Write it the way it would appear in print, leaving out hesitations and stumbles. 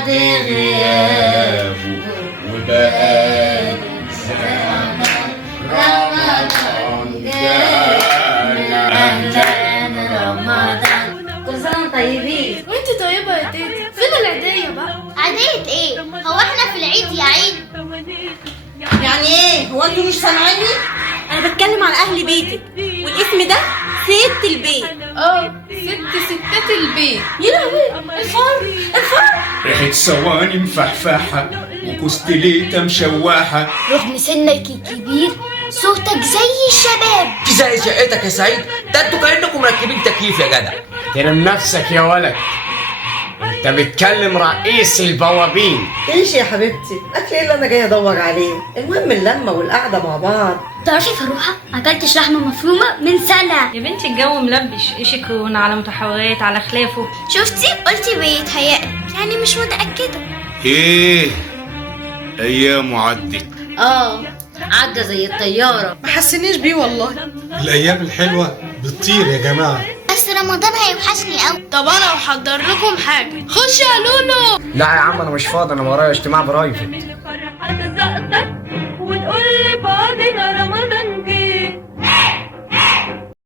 بعد غيابه وبقاله زمان رمضان جانا أهلا رمضان. كل سنة وانتم طيبين. وانت طيبة يا تيتي. فين العيدية بقى؟ عيدية ايه؟ هو احنا في العيد يا عيد؟ يعني ايه؟ هو انتوا مش سامعيني؟ انا بتكلم عن اهل بيتك، والاسم ده ست البيت. ستات البيت. يا لهوي، الفار. ريحة صواني مفحفحة وكستليتة مشوحة. رغم سنك الكبير صوتك زي الشباب. زي شقتك يا سعيد، ده انتوا كأنكم مركبين تكييف يا جدع. احترم نفسك يا ولد، انت بتكلم رئيس البوابين. ايش يا حبيبتي؟ الاكل اللي انا جاي ادور عليه، المهم اللمه والقعده مع بعض. تعرفي فروحة؟ اكلتش لحمة مفرومة من سنة. يا بنتي الجو ملبش، ايش يكون على متحورات على خلافه. شفتي؟ قلتي بيتهيألي، يعني مش متأكدة. ايه ايام عدت. عدى زي الطيارة. ما حسنيش بيه والله. الأيام الحلوة بتطير يا جماعة. بس رمضان هيوحشني قوي. طب انا هحضر لكم حاجة. خش يا لولو. لا يا عم انا مش فاضي، انا ورايا اجتماع برايفت.